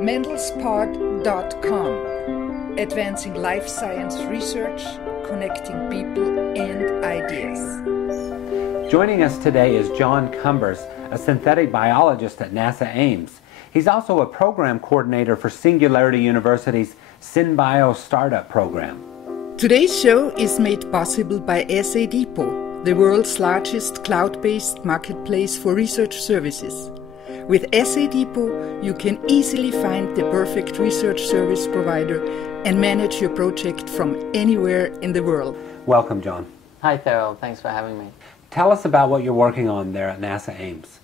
mendelspod.com, advancing life science research, connecting people and ideas. Joining us today is John Cumbers, a synthetic biologist at NASA Ames. He's also a program coordinator for Singularity University's Synbio startup program. Today's show is made possible by SA Depot, the world's largest cloud-based marketplace for research services. With SA Depot, you can easily find the perfect research service provider and manage your project from anywhere in the world. Welcome, John. Hi, Theral. Thanks for having me. Tell us about what you're working on there at NASA Ames.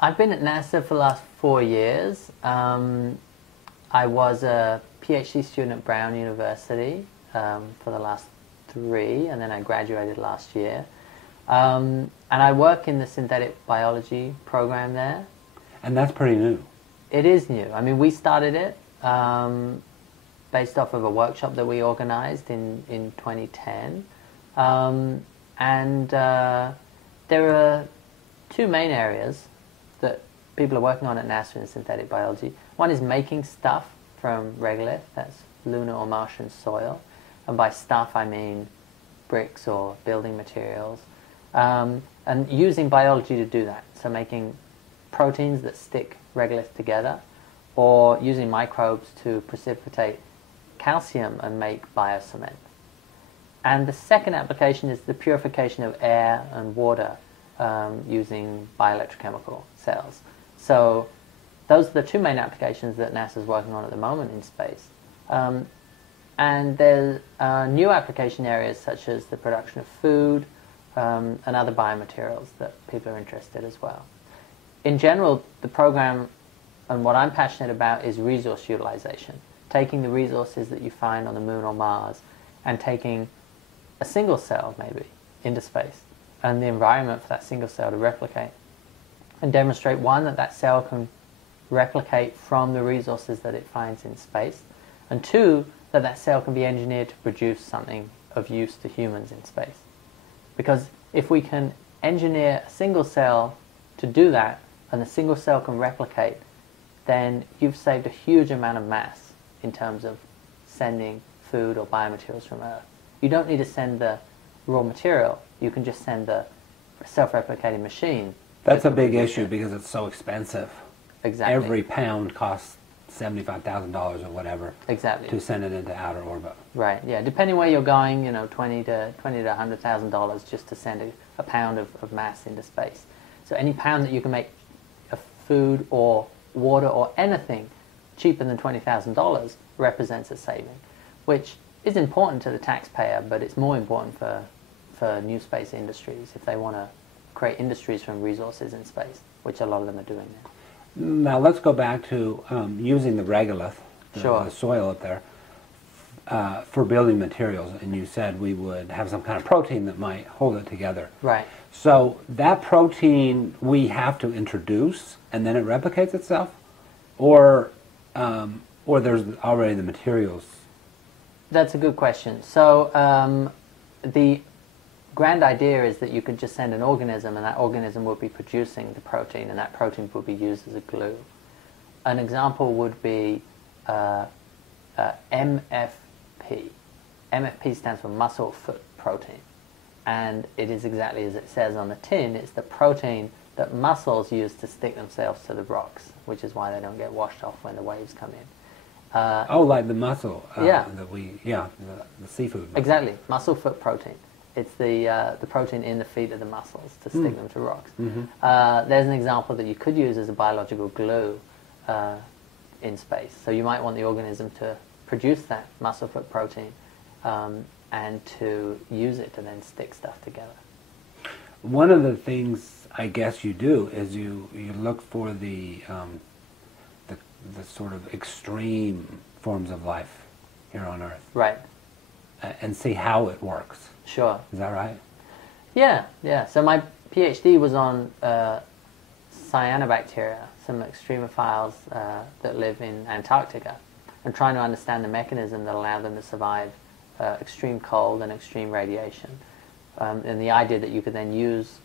I've been at NASA for the last 4 years. I was a PhD student at Brown University for the last 3, and then I graduated last year. And I work in the synthetic biology program there. And that's pretty new. It is new. I mean, we started it based off of a workshop that we organized in 2010. There are 2 main areas that people are working on at NASA in synthetic biology. One is making stuff from regolith, that's lunar or Martian soil. And by stuff, I mean bricks or building materials. And using biology to do that, so making proteins that stick regolith together, or using microbes to precipitate calcium and make biocement. And the second application is the purification of air and water using bioelectrochemical cells. So those are the 2 main applications that NASA is working on at the moment in space. And there's new application areas such as the production of food, and other biomaterials that people are interested as well. In general, the program and what I'm passionate about is resource utilization, taking the resources that you find on the Moon or Mars and taking a single cell maybe into space and the environment for that single cell to replicate and demonstrate, one, that cell can replicate from the resources that it finds in space, and 2, that cell can be engineered to produce something of use to humans in space. Because if we can engineer a single cell to do that, and the single cell can replicate, then you've saved a huge amount of mass in terms of sending food or biomaterials from Earth. You don't need to send the raw material, you can just send the self-replicating machine. That's a big issue because it's so expensive. Exactly. Every pound costs $75,000 or whatever. Exactly. To send it into outer orbit. Right. Yeah. Depending where you're going, you know, $20,000 to $100,000 just to send a pound of mass into space. So any pound that you can make of food or water or anything cheaper than $20,000 represents a saving, which is important to the taxpayer, but it's more important for new space industries if they want to create industries from resources in space, which a lot of them are doing now. Now let's go back to using the regolith, the soil up there, for building materials. And you said we would have some kind of protein that might hold it together. Right. So that protein we have to introduce, and then it replicates itself, or there's already the materials. That's a good question. So the grand idea is that you could just send an organism, and that organism will be producing the protein, and that protein will be used as a glue. An example would be MFP. MFP stands for muscle foot protein, and it is exactly as it says on the tin. It's the protein that muscles use to stick themselves to the rocks, which is why they don't get washed off when the waves come in. Like the mussel that the seafood mussel. Exactly, muscle foot protein. It's the protein in the feet of the mussels to stick them to rocks. There's an example that you could use as a biological glue in space. So you might want the organism to produce that muscle foot protein and to use it to then stick stuff together. One of the things I guess you do is you look for the sort of extreme forms of life here on Earth. Right. And see how it works. Sure. Is that right? Yeah, yeah. So my PhD was on cyanobacteria, some extremophiles that live in Antarctica, and trying to understand the mechanism that allowed them to survive extreme cold and extreme radiation. And the idea that you could then use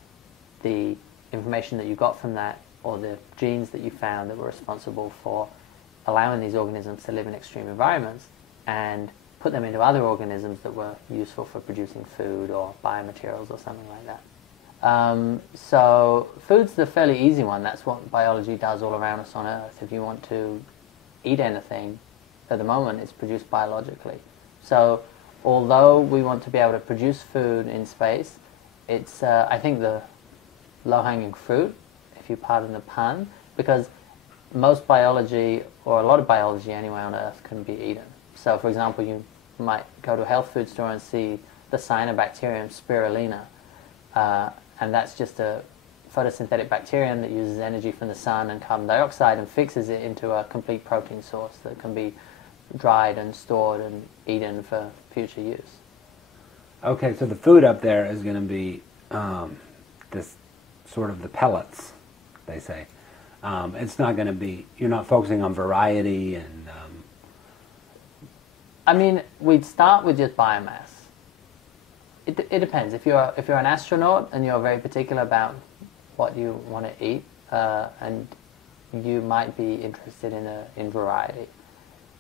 the information that you got from that or the genes that you found that were responsible for allowing these organisms to live in extreme environments, and put them into other organisms that were useful for producing food or biomaterials or something like that. So food's the fairly easy one. That's what biology does all around us on Earth. If you want to eat anything, at the moment it's produced biologically. So although we want to be able to produce food in space, it's, I think, the low-hanging fruit, if you pardon the pun, because most biology, or a lot of biology anyway on Earth, can be eaten. So for example, you might go to a health food store and see the cyanobacterium spirulina, and that's just a photosynthetic bacterium that uses energy from the sun and carbon dioxide and fixes it into a complete protein source that can be dried and stored and eaten for future use. Okay, so the food up there is going to be this sort of the pellets, they say. It's not going to be, you're not focusing on variety and... I mean, we'd start with just biomass. It depends. If you're an astronaut and you're very particular about what you want to eat, and you might be interested in variety.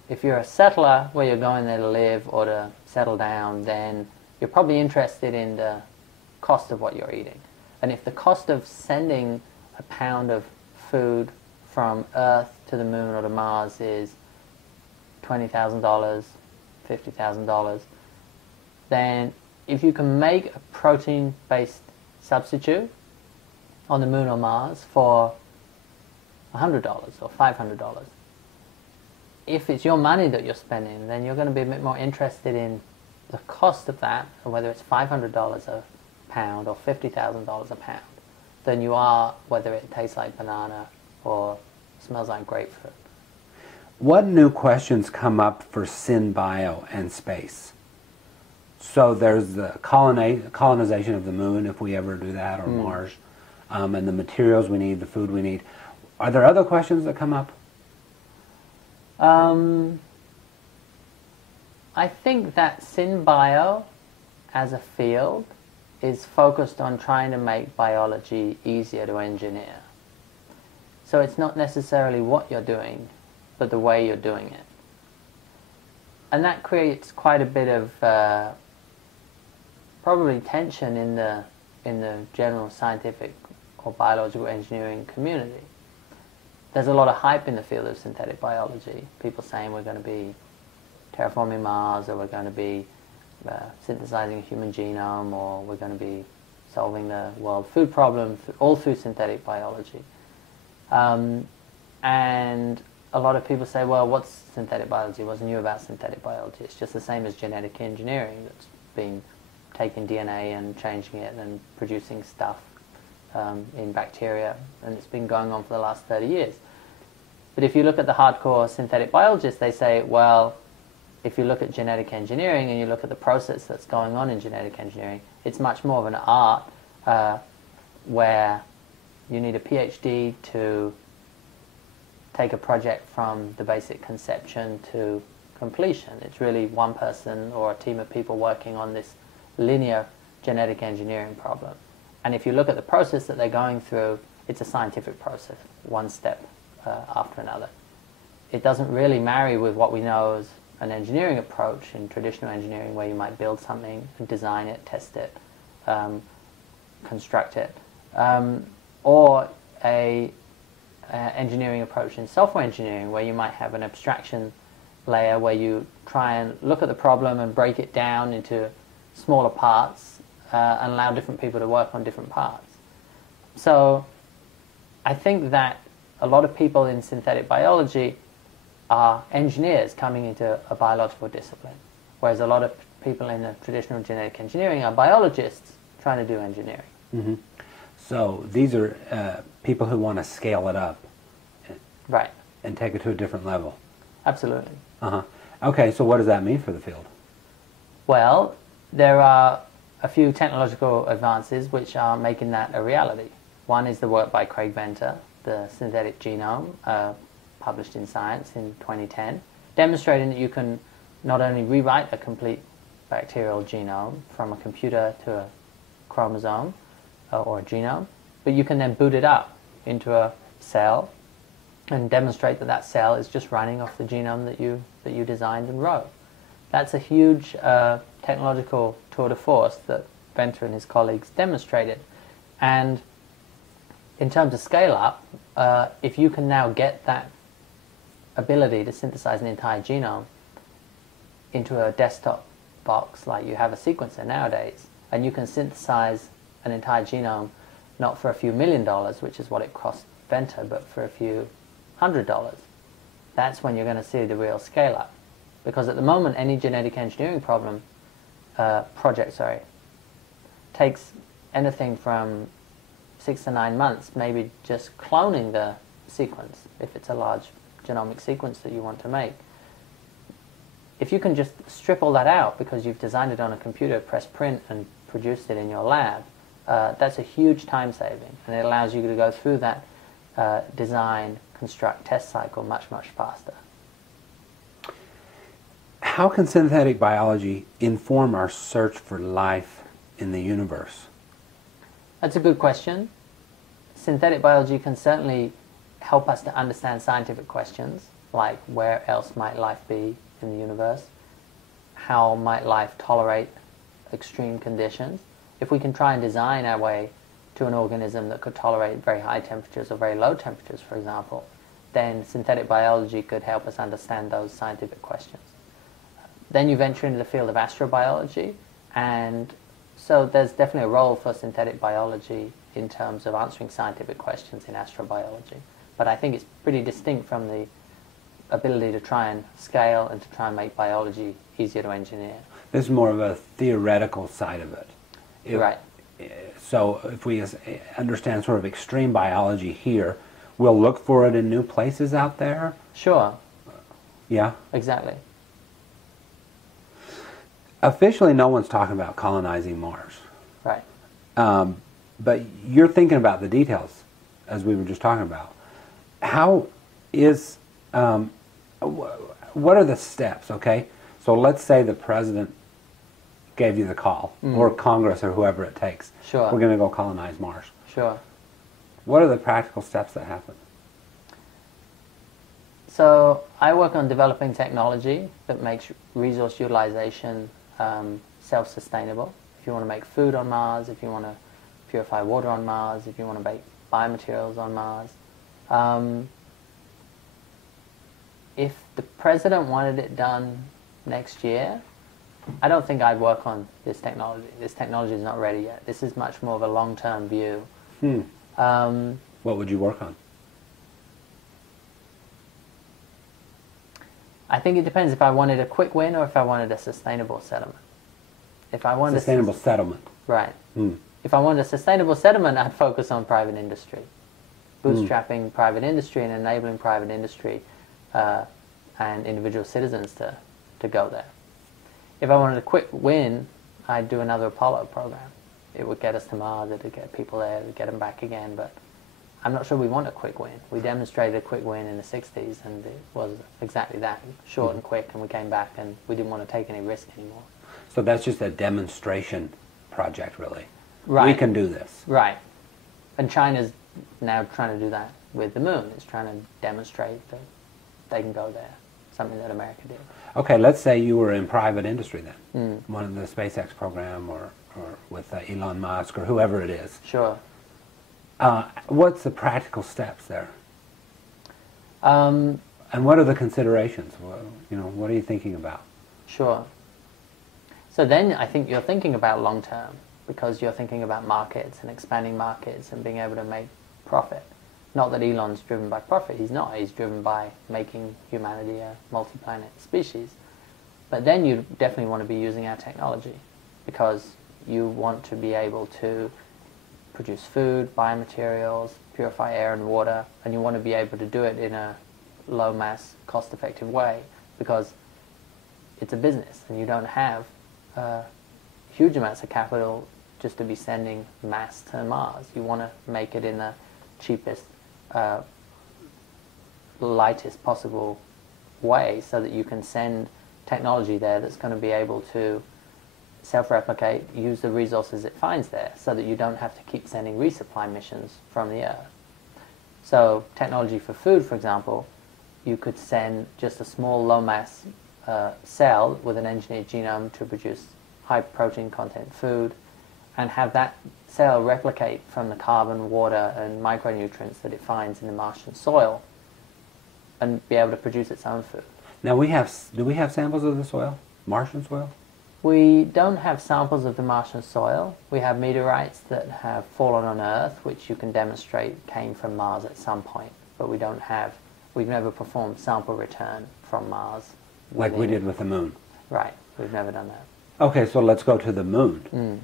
If you're a settler where you're going there to live or to settle down, then you're probably interested in the cost of what you're eating. And if the cost of sending a pound of food from Earth to the Moon or to Mars is $20,000, $50,000, then if you can make a protein-based substitute on the Moon or Mars for $100 or $500, if it's your money that you're spending, then you're going to be a bit more interested in the cost of that, or whether it's $500 a pound or $50,000 a pound, than you are whether it tastes like banana or smells like grapefruit. What new questions come up for Synbio and space? So there's the colonization of the Moon, if we ever do that, or Mars, and the materials we need, the food we need. Are there other questions that come up? I think that Synbio, as a field, is focused on trying to make biology easier to engineer. So it's not necessarily what you're doing, but the way you're doing it. And that creates quite a bit of probably tension in the general scientific or biological engineering community. There's a lot of hype in the field of synthetic biology. People saying we're going to be terraforming Mars, or we're going to be synthesizing a human genome, or we're going to be solving the world food problem, all through synthetic biology. And a lot of people say, well, what's synthetic biology? What's new about synthetic biology? It's just the same as genetic engineering. That's been taking DNA and changing it and producing stuff in bacteria, and it's been going on for the last 30 years. But if you look at the hardcore synthetic biologists, they say, well, if you look at genetic engineering and you look at the process that's going on in genetic engineering, it's much more of an art where you need a PhD to take a project from the basic conception to completion. It's really one person or a team of people working on this linear genetic engineering problem. And if you look at the process that they're going through, it's a scientific process, one step after another. It doesn't really marry with what we know as an engineering approach in traditional engineering, where you might build something, design it, test it, construct it, or a engineering approach in software engineering, where you might have an abstraction layer where you try and look at the problem and break it down into smaller parts and allow different people to work on different parts. So I think that a lot of people in synthetic biology are engineers coming into a biological discipline, whereas a lot of people in the traditional genetic engineering are biologists trying to do engineering. Mm-hmm. So these are people who want to scale it up, right, and take it to a different level. Absolutely. Okay, so what does that mean for the field? Well, there are a few technological advances which are making that a reality. One is the work by Craig Venter, the synthetic genome, published in Science in 2010, demonstrating that you can not only rewrite a complete bacterial genome from a computer to a chromosome or a genome, but you can then boot it up into a cell and demonstrate that that cell is just running off the genome that you designed and wrote. That's a huge technological tour de force that Venter and his colleagues demonstrated. And in terms of scale up, if you can now get that ability to synthesize an entire genome into a desktop box like you have a sequencer nowadays, and you can synthesize an entire genome not for a few $1,000,000, which is what it cost Venter, but for a few $100, that's when you're going to see the real scale up. Because at the moment, any genetic engineering project takes anything from 6 to 9 months, maybe just cloning the sequence, if it's a large genomic sequence that you want to make. If you can just strip all that out because you've designed it on a computer, press print, and produced it in your lab, that's a huge time saving, and it allows you to go through that design, construct, test cycle much faster. How can synthetic biology inform our search for life in the universe? That's a good question. Synthetic biology can certainly help us to understand scientific questions, like where else might life be in the universe? How might life tolerate extreme conditions? If we can try and design our way to an organism that could tolerate very high temperatures or very low temperatures, for example, then synthetic biology could help us understand those scientific questions. Then you venture into the field of astrobiology, and so there's definitely a role for synthetic biology in terms of answering scientific questions in astrobiology. But I think it's pretty distinct from the ability to try and scale and to try and make biology easier to engineer. This is more of a theoretical side of it. Right. So if we understand sort of extreme biology here, we'll look for it in new places out there? Sure. Yeah? Exactly. Officially, no one's talking about colonizing Mars. Right. But you're thinking about the details, as we were just talking about. How is, what are the steps, okay? So let's say the president gave you the call, or Congress, or whoever it takes. Sure. We're going to go colonize Mars. Sure. What are the practical steps that happen? So I work on developing technology that makes resource utilization self-sustainable. If you want to make food on Mars, if you want to purify water on Mars, if you want to make biomaterials on Mars. If the president wanted it done next year, I don't think I'd work on this technology. This technology is not ready yet. This is much more of a long-term view. What would you work on? I think it depends if I wanted a quick win or if I wanted a sustainable settlement. If I wanted sustainable settlement. Right. If I wanted a sustainable settlement, I'd focus on private industry. Bootstrapping private industry and enabling private industry and individual citizens to go there. If I wanted a quick win, I'd do another Apollo program. It would get us to Mars, it would get people there, it would get them back again, but I'm not sure we want a quick win. We demonstrated a quick win in the 60s, and it was exactly that, short and quick, and we came back and we didn't want to take any risk anymore. So that's just a demonstration project, really. Right. We can do this. Right. And China's now trying to do that with the moon. It's trying to demonstrate that they can go there, something that America did. Okay, let's say you were in private industry then, one of the SpaceX program or with Elon Musk or whoever it is. Sure. What's the practical steps there? Um, And what are the considerations? What are you thinking about? Sure. So then I think you're thinking about long term, because you're thinking about markets and expanding markets and being able to make profit. Not that Elon's driven by profit, he's not. He's driven by making humanity a multi-planet species. But then you definitely want to be using our technology, because you want to be able to produce food, biomaterials, purify air and water, and you want to be able to do it in a low-mass, cost-effective way, because it's a business, and you don't have huge amounts of capital just to be sending mass to Mars. You want to make it in the cheapest, lightest possible way, so that you can send technology there that's going to be able to self-replicate, use the resources it finds there, so that you don't have to keep sending resupply missions from the Earth. So technology for food, for example, you could send just a small low-mass cell with an engineered genome to produce high protein content food, and have that cell replicate from the carbon, water, and micronutrients that it finds in the Martian soil, and be able to produce its own food. Now do we have samples of the soil, Martian soil? We don't have samples of the Martian soil. We have meteorites that have fallen on Earth, which you can demonstrate came from Mars at some point, but we've never performed sample return from Mars. Like we did with the moon. Right, we've never done that. Okay, so let's go to the moon.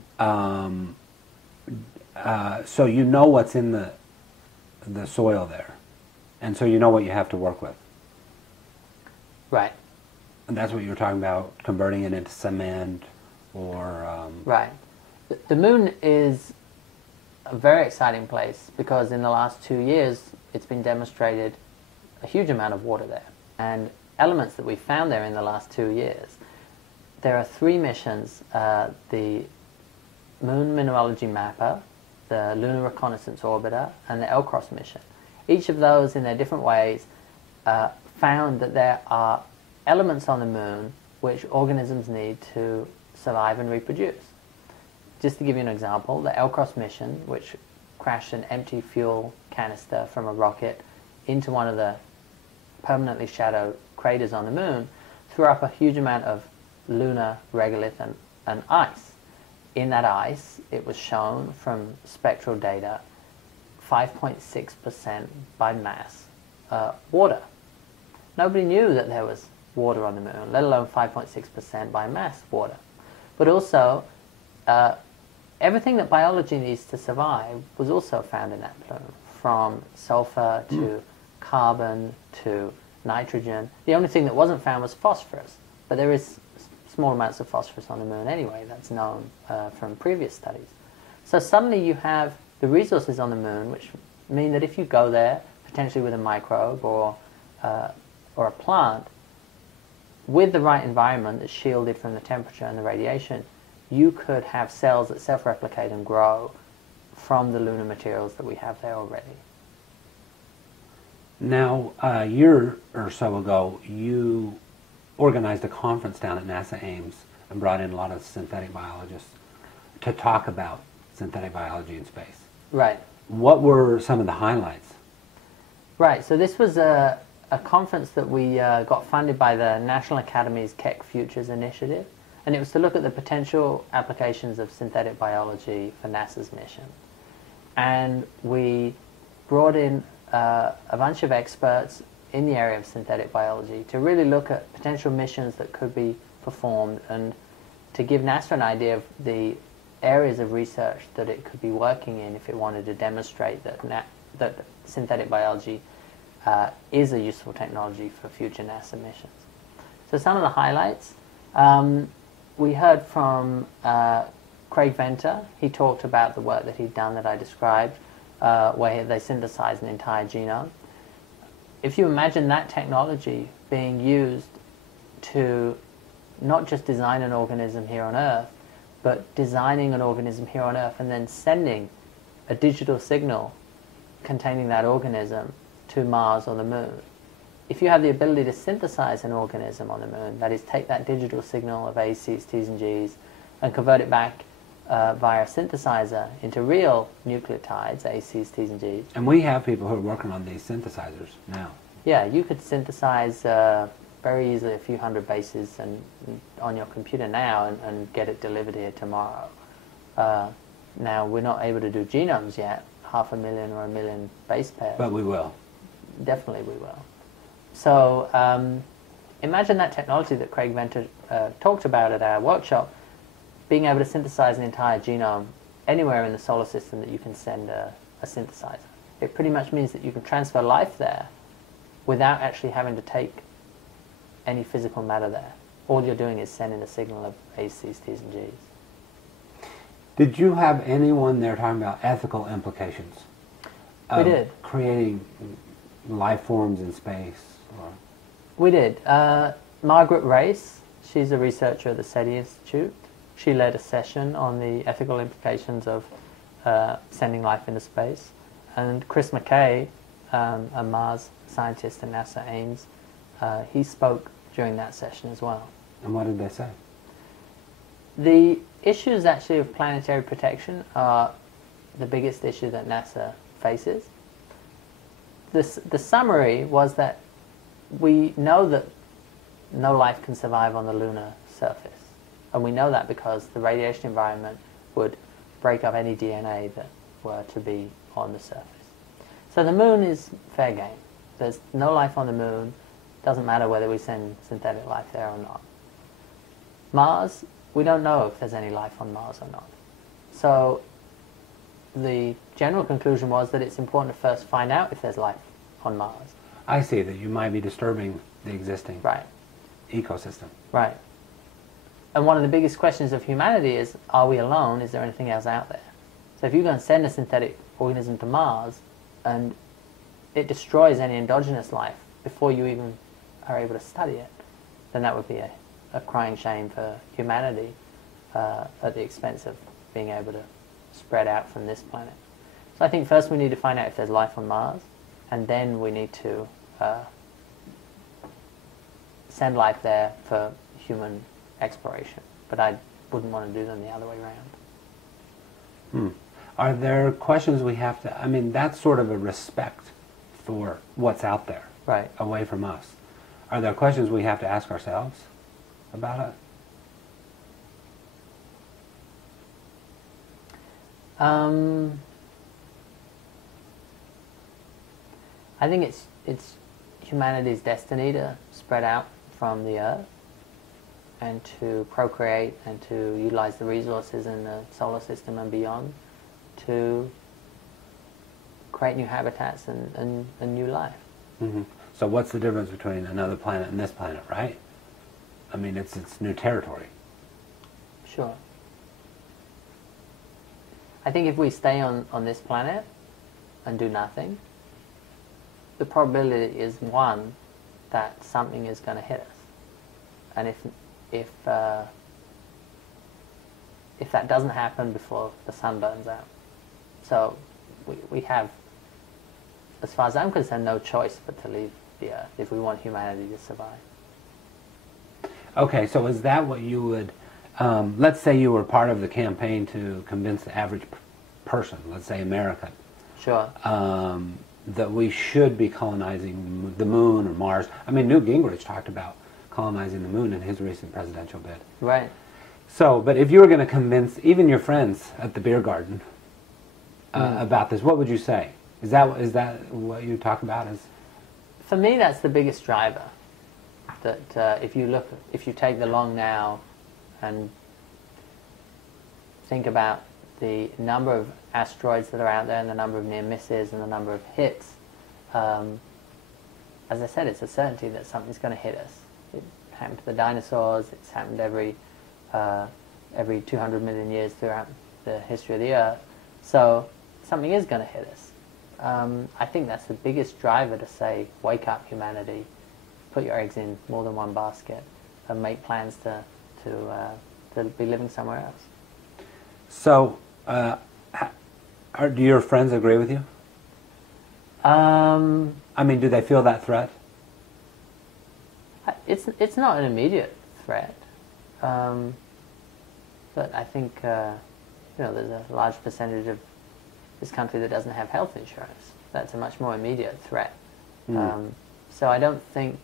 So you know what's in the soil there, and so you know what you have to work with. Right. And that's what you were talking about, converting it into cement or... Right. The moon is a very exciting place because in the last 2 years it's been demonstrated a huge amount of water there. And elements that we found there in the last 2 years. There are 3 missions, the Moon Mineralogy Mapper, the Lunar Reconnaissance Orbiter, and the LCROSS mission. Each of those, in their different ways, found that there are elements on the moon which organisms need to survive and reproduce. Just to give you an example, the LCROSS mission, which crashed an empty fuel canister from a rocket into one of the permanently shadowed craters on the moon, threw up a huge amount of lunar regolith and ice. In that ice, it was shown from spectral data 5.6% by mass water. Nobody knew that there was water on the moon, let alone 5.6% by mass water. But also, everything that biology needs to survive was also found in that plume, from sulfur to carbon to nitrogen. The only thing that wasn't found was phosphorus, but there is small amounts of phosphorus on the moon anyway, that's known from previous studies. So suddenly you have the resources on the moon, which mean that if you go there, potentially with a microbe or a plant, with the right environment that's shielded from the temperature and the radiation, you could have cells that self-replicate and grow from the lunar materials that we have there already. Now, a year or so ago, you organized a conference down at NASA Ames and brought in a lot of synthetic biologists to talk about synthetic biology in space. Right. What were some of the highlights? Right, so this was a conference that we got funded by the National Academy's Keck Futures Initiative, and it was to look at the potential applications of synthetic biology for NASA's mission. And we brought in a bunch of experts in the area of synthetic biology to really look at potential missions that could be performed and to give NASA an idea of the areas of research that it could be working in if it wanted to demonstrate that synthetic biology is a useful technology for future NASA missions. So some of the highlights, we heard from Craig Venter. He talked about the work that he'd done that I described, where they synthesized an entire genome. If you imagine that technology being used to not just design an organism here on Earth, but designing an organism here on Earth and then sending a digital signal containing that organism to Mars or the Moon. If you have the ability to synthesize an organism on the Moon, that is, take that digital signal of A's, C's, T's, and G's and convert it back via a synthesizer into real nucleotides, A's, C's, T's, and G's. And we have people who are working on these synthesizers now. Yeah, you could synthesize very easily a few hundred bases on your computer now and get it delivered here tomorrow. Now, we're not able to do genomes yet, 500,000 or 1 million base pairs. But we will. Definitely we will. So imagine that technology that Craig Venter talked about at our workshop, being able to synthesize an entire genome anywhere in the solar system that you can send a synthesizer. It pretty much means that you can transfer life there without actually having to take any physical matter there. All you're doing is sending a signal of A's, C's, T's, and G's. Did you have anyone there talking about ethical implications of We did. creating life forms in space? Or? We did. Margaret Race, she's a researcher at the SETI Institute. She led a session on the ethical implications of sending life into space. And Chris McKay, a Mars scientist at NASA Ames, he spoke during that session as well. And what did they say? The issues actually of planetary protection are the biggest issue that NASA faces. The summary was that we know that no life can survive on the lunar surface. And we know that because the radiation environment would break up any DNA that were to be on the surface. So the moon is fair game. There's no life on the moon. Doesn't matter whether we send synthetic life there or not. Mars, we don't know if there's any life on Mars or not. So the general conclusion was that it's important to first find out if there's life on Mars. I see that you might be disturbing the existing ecosystem. Right. And one of the biggest questions of humanity is, are we alone? Is there anything else out there? So if you're going to send a synthetic organism to Mars and it destroys any endogenous life before you even are able to study it, then that would be a crying shame for humanity at the expense of being able to spread out from this planet. So I think first we need to find out if there's life on Mars, and then we need to send life there for human exploration. But I wouldn't want to do them the other way around. Are there questions we have to, I mean, that's sort of a respect for what's out there, Right. away from us. Are there questions we have to ask ourselves about it? I think it's humanity's destiny to spread out from the Earth and to procreate and to utilize the resources in the solar system and beyond to create new habitats and new life. Mm-hmm. So what's the difference between another planet and this planet, right? I mean, it's new territory. Sure. I think if we stay on this planet and do nothing, the probability is, one, that something is going to hit us. And if that doesn't happen before the sun burns out. So we have, as far as I'm concerned, no choice but to leave the Earth if we want humanity to survive. Okay, so is that what you would, let's say you were part of the campaign to convince the average person, let's say American, Sure. that we should be colonizing the moon or Mars. I mean, Newt Gingrich talked about colonizing the moon in his recent presidential bid. Right. So, but if you were going to convince even your friends at the beer garden about this, what would you say? Is that what you talk about? For me, that's the biggest driver. That if you take the long now and think about the number of asteroids that are out there and the number of near misses and the number of hits, as I said, it's a certainty that something's going to hit us. It happened to the dinosaurs. It's happened every 200 million years throughout the history of the Earth. So something is going to hit us. I think that's the biggest driver to say, wake up, humanity. Put your eggs in more than one basket and make plans to be living somewhere else. So, do your friends agree with you? I mean, do they feel that threat? It's not an immediate threat, but I think there's a large percentage of this country that doesn't have health insurance. That's a much more immediate threat. So I don't think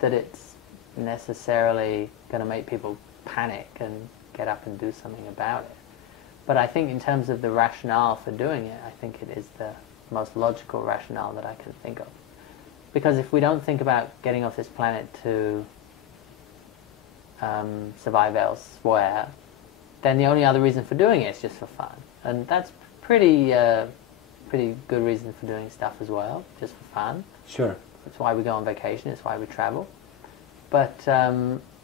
that it's necessarily going to make people panic and get up and do something about it. But I think in terms of the rationale for doing it, I think it is the most logical rationale that I can think of. Because if we don't think about getting off this planet to survive elsewhere, then the only other reason for doing it is just for fun. And that's pretty good reason for doing stuff as well, just for fun. Sure. It's why we go on vacation, it's why we travel. But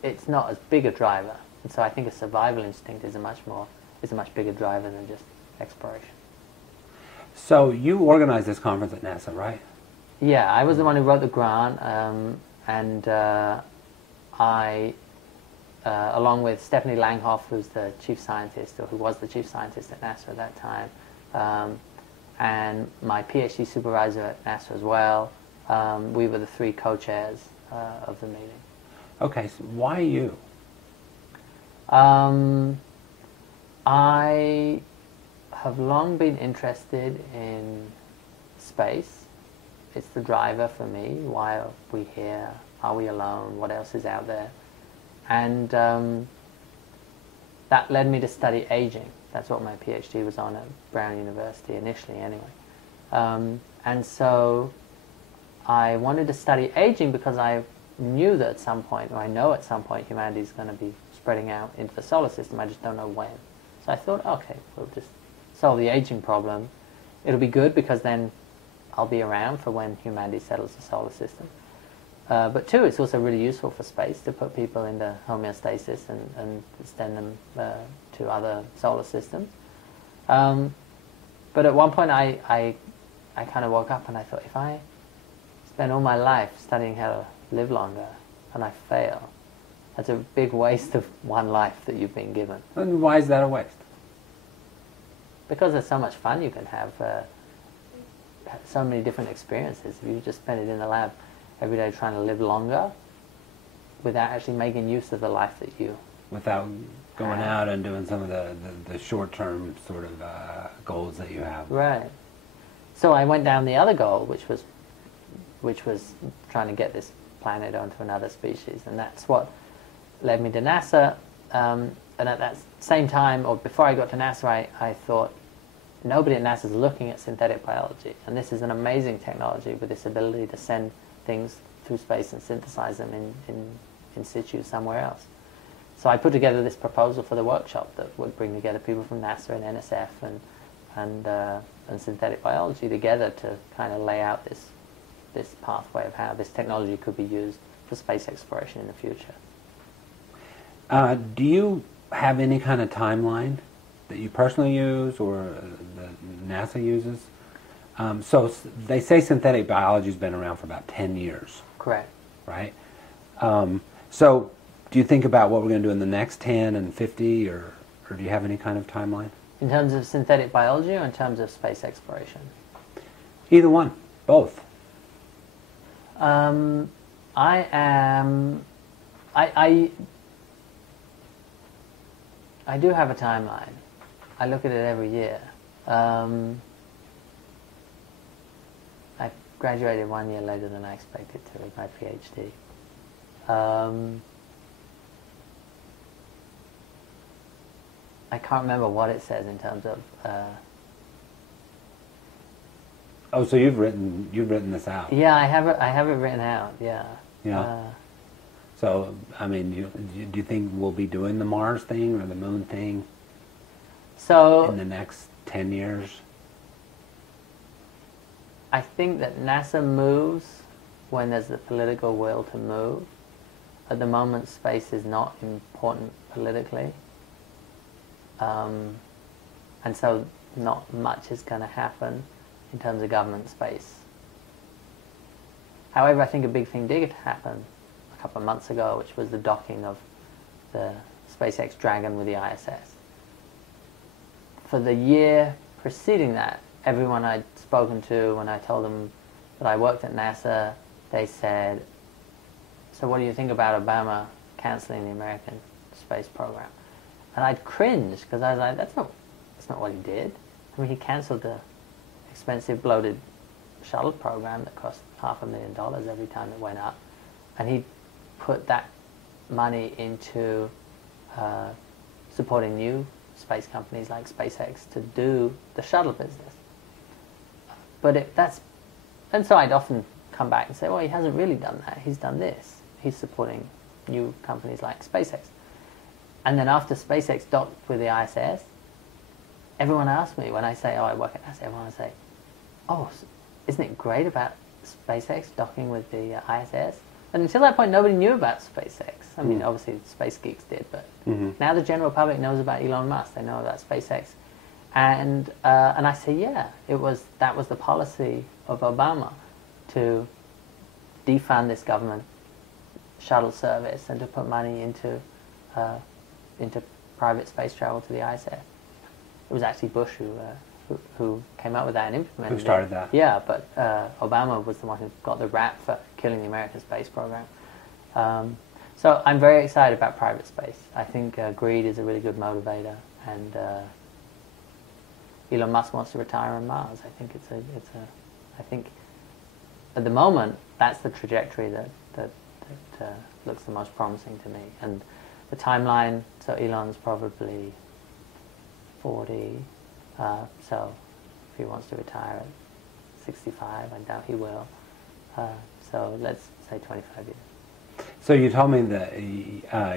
it's not as big a driver. And so I think a survival instinct is a much bigger driver than just exploration. So you organized this conference at NASA, right? Yeah, I was the one who wrote the grant, and I, along with Stephanie Langhoff, who's the chief scientist, or who was the chief scientist at NASA at that time, and my PhD supervisor at NASA as well. We were the three co-chairs of the meeting. Okay, so why you? I have long been interested in space. It's the driver for me. Why are we here? Are we alone? What else is out there? And that led me to study aging. That's what my PhD was on at Brown University initially anyway. And so I wanted to study aging because I knew that at some point, or I know at some point, humanity is going to be spreading out into the solar system. I just don't know when. So I thought, okay, we'll just solve the aging problem. It'll be good because then I'll be around for when humanity settles the solar system. But two, it's also really useful for space to put people into homeostasis and extend them to other solar systems. But at one point I kind of woke up and I thought, if I spend all my life studying how to live longer and I fail, that's a big waste of one life that you've been given. And why is that a waste? Because there's so much fun you can have, so many different experiences. If you just spend it in the lab every day trying to live longer without actually making use of the life that you... Without going out and doing some of the short-term sort of goals that you have. Right. So I went down the other goal, which was trying to get this planet onto another species, and that's what led me to NASA. And at that same time, or before I got to NASA, I thought, nobody at NASA is looking at synthetic biology, and this is an amazing technology with this ability to send things through space and synthesize them in situ somewhere else. So I put together this proposal for the workshop that would bring together people from NASA and NSF and synthetic biology together to kind of lay out this pathway of how this technology could be used for space exploration in the future. Do you have any kind of timeline that you personally use or that NASA uses? So they say synthetic biology has been around for about 10 years. Correct. Right? So do you think about what we're going to do in the next 10 and 50, or do you have any kind of timeline? In terms of synthetic biology or in terms of space exploration? Either one. Both. I do have a timeline. I look at it every year. I graduated 1 year later than I expected to with my PhD. I can't remember what it says in terms of... Oh, so you've written this out? Yeah, I have it written out. Yeah. Yeah. So, I mean, do you think we'll be doing the Mars thing or the Moon thing in the next 10 years? I think that NASA moves when there's the political will to move. At the moment, space is not important politically. And so not much is going to happen in terms of government space. However, I think a big thing did happen a couple of months ago, which was the docking of the SpaceX Dragon with the ISS. For the year preceding that, everyone I'd spoken to, when I told them that I worked at NASA, they said, so what do you think about Obama cancelling the American space program? And I'd cringe, because I was like, that's not what he did. I mean, he cancelled the expensive, bloated shuttle program that cost $500,000 every time it went up. And he put that money into supporting new space companies like SpaceX to do the shuttle business. But and so I'd often come back and say, well, he hasn't really done that. He's done this. He's supporting new companies like SpaceX. And then after SpaceX docked with the ISS, everyone asks me, when I say, oh, I work at NASA, everyone will say, oh, isn't it great about SpaceX docking with the ISS? And until that point, nobody knew about SpaceX. I mean, obviously, space geeks did, but now the general public knows about Elon Musk. They know about SpaceX. And I say, yeah, that was the policy of Obama, to defund this government shuttle service and to put money into private space travel to the ISS. It was actually Bush who who came up with that and implemented Who started it. that? Yeah, but Obama was the one who got the rap for killing the American space program. So I'm very excited about private space. I think greed is a really good motivator, and Elon Musk wants to retire on Mars. I think I think at the moment that's the trajectory that looks the most promising to me. And the timeline, so Elon's probably 40, so if he wants to retire at 65, I doubt he will. So let's say 25 years. So you told me that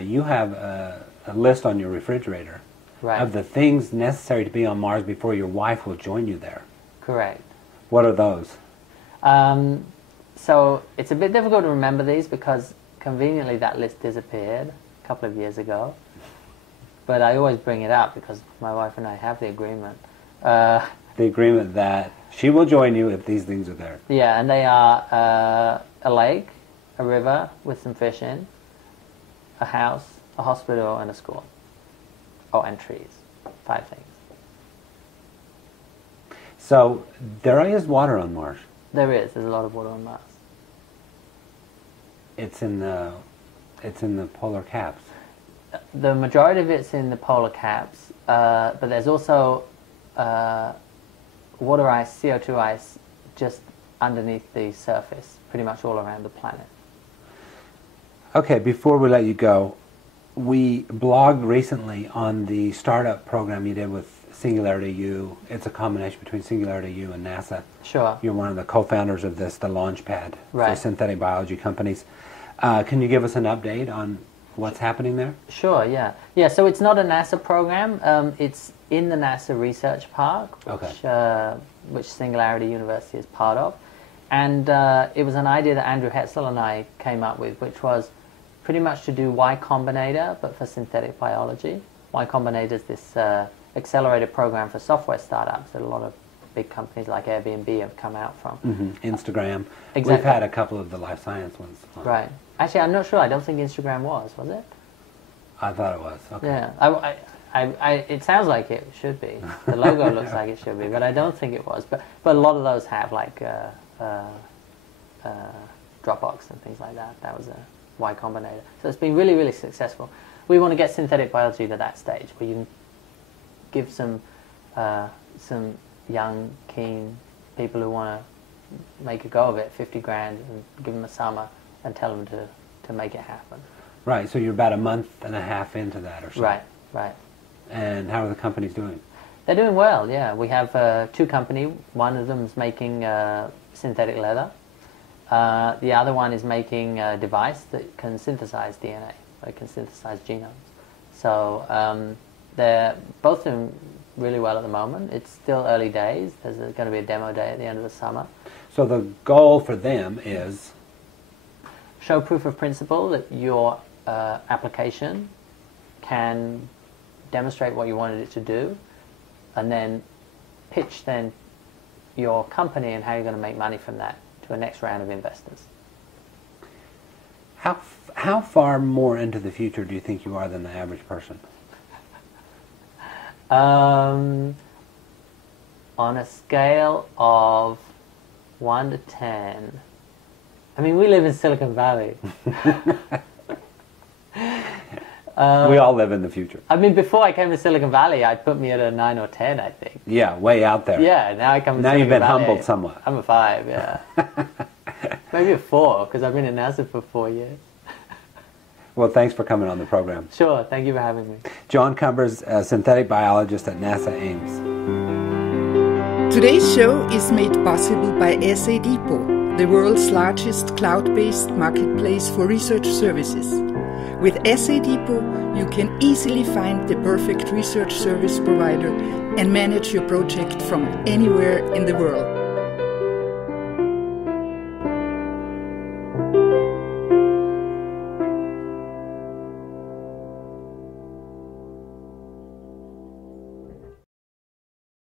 you have a list on your refrigerator of the things necessary to be on Mars before your wife will join you there. Correct. What are those? So it's a bit difficult to remember these because conveniently that list disappeared a couple of years ago. But I always bring it up because my wife and I have the agreement. The agreement that she will join you if these things are there. Yeah, and they are a lake, a river with some fish in, a house, a hospital, and a school. Oh, and trees. 5 things. So there is water on Mars. There is. There's a lot of water on Mars. It's in the polar caps. The majority of it's in the polar caps, but there's also water ice, CO2 ice, just underneath the surface, pretty much all around the planet. Okay, before we let you go, we blogged recently on the startup program you did with Singularity U. It's a combination between Singularity U and NASA. Sure. You're one of the co-founders of this, the Launchpad for Right. synthetic biology companies. Can you give us an update on what's happening there? Sure, yeah. Yeah, so it's not a NASA program. It's in the NASA Research Park, which Singularity University is part of. And it was an idea that Andrew Hetzel and I came up with, which was pretty much to do Y Combinator, but for synthetic biology. Y Combinator is this accelerated program for software startups that a lot of big companies like Airbnb have come out from. Instagram. Exactly. We've had a couple of the life science ones. Right. Actually, I'm not sure. I don't think Instagram was it? I thought it was. Okay. Yeah. It sounds like it should be. The logo looks like it should be, but I don't think it was. But a lot of those have like Dropbox and things like that. That was a Y Combinator. So it's been really, really successful. We want to get synthetic biology to that stage where you can give some young, keen people who want to make a go of it 50 grand and give them a summer and tell them to make it happen. Right, so you're about a month and a half into that or so. Right. And how are the companies doing? They're doing well, yeah. We have 2 companies. One of them is making synthetic leather. The other one is making a device that can synthesize DNA, or it can synthesize genomes. So they're both doing really well at the moment. It's still early days. There's going to be a demo day at the end of the summer. So the goal for them is? Show proof of principle that your application can demonstrate what you wanted it to do, and then pitch then your company and how you're going to make money from that to a next round of investors. How far more into the future do you think you are than the average person? On a scale of 1 to 10, I mean, we live in Silicon Valley. We all live in the future. I mean, before I came to Silicon Valley, I'd put me at a 9 or 10, I think. Yeah, way out there. Yeah, now I come to Now Silicon you've been Valley, humbled somewhat. I'm a 5, yeah. Maybe a 4, because I've been at NASA for 4 years. Well, thanks for coming on the program. Sure, thank you for having me. John Cumbers, a synthetic biologist at NASA Ames. Today's show is made possible by SA Depot, the world's largest cloud-based marketplace for research services. With SA Depot, you can easily find the perfect research service provider and manage your project from anywhere in the world.